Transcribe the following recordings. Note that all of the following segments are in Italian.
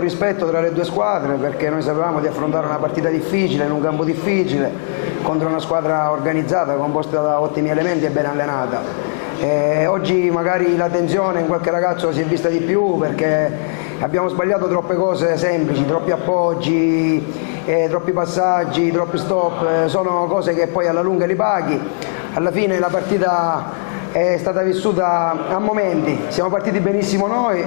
rispetto tra le due squadre, perché noi sapevamo di affrontare una partita difficile, in un campo difficile, contro una squadra organizzata, composta da ottimi elementi e ben allenata. Oggi magari la tensione in qualche ragazzo si è vista di più perché abbiamo sbagliato troppe cose semplici, troppi appoggi, troppi passaggi, troppi stop, sono cose che poi alla lunga li paghi. Alla fine la partita è stata vissuta a momenti, siamo partiti benissimo noi,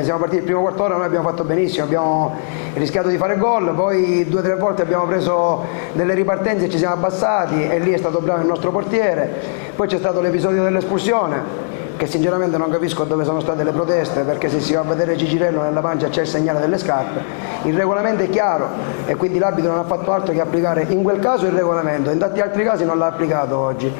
siamo partiti il primo quarto d'ora, noi abbiamo fatto benissimo, abbiamo rischiato di fare gol, poi 2 o 3 volte abbiamo preso delle ripartenze e ci siamo abbassati e lì è stato bravo il nostro portiere. Poi c'è stato l'episodio dell'espulsione, che sinceramente non capisco dove sono state le proteste, perché se si va a vedere Gigirello nella pancia c'è il segnale delle scarpe. Il regolamento è chiaro e quindi l'arbitro non ha fatto altro che applicare in quel caso il regolamento, in tanti altri casi non l'ha applicato oggi.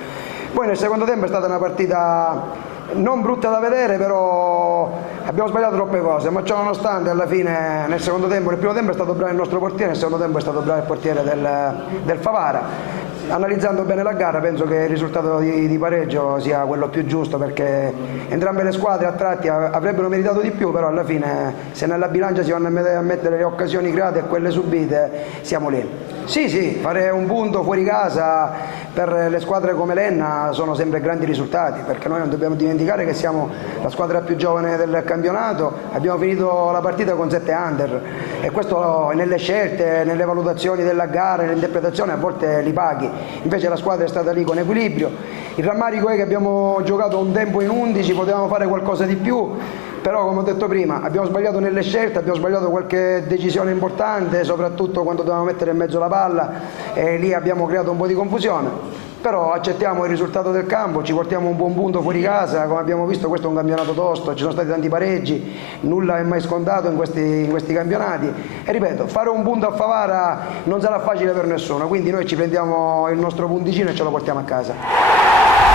Poi nel secondo tempo è stata una partita non brutta da vedere, però abbiamo sbagliato troppe cose, ma ciò nonostante alla fine nel secondo tempo, nel primo tempo è stato bravo il nostro portiere, nel secondo tempo è stato bravo il portiere del Favara. Analizzando bene la gara penso che il risultato di pareggio sia quello più giusto, perché entrambe le squadre a tratti avrebbero meritato di più, però alla fine se nella bilancia si vanno a mettere le occasioni create e quelle subite siamo lì. Sì, fare un punto fuori casa per le squadre come l'Enna sono sempre grandi risultati, perché noi non dobbiamo dimenticare che siamo la squadra più giovane del campionato, abbiamo finito la partita con 7 under e questo nelle scelte, nelle valutazioni della gara, nell'interpretazione a volte li paghi. Invece la squadra è stata lì con equilibrio. Il rammarico è che abbiamo giocato un tempo in 11, potevamo fare qualcosa di più, però come ho detto prima abbiamo sbagliato nelle scelte, abbiamo sbagliato qualche decisione importante, soprattutto quando dovevamo mettere in mezzo la palla e lì abbiamo creato un po' di confusione. Però accettiamo il risultato del campo, ci portiamo un buon punto fuori casa, come abbiamo visto questo è un campionato tosto, ci sono stati tanti pareggi, nulla è mai scontato in questi campionati e ripeto, fare un punto a Favara non sarà facile per nessuno, quindi noi ci prendiamo il nostro punticino e ce lo portiamo a casa.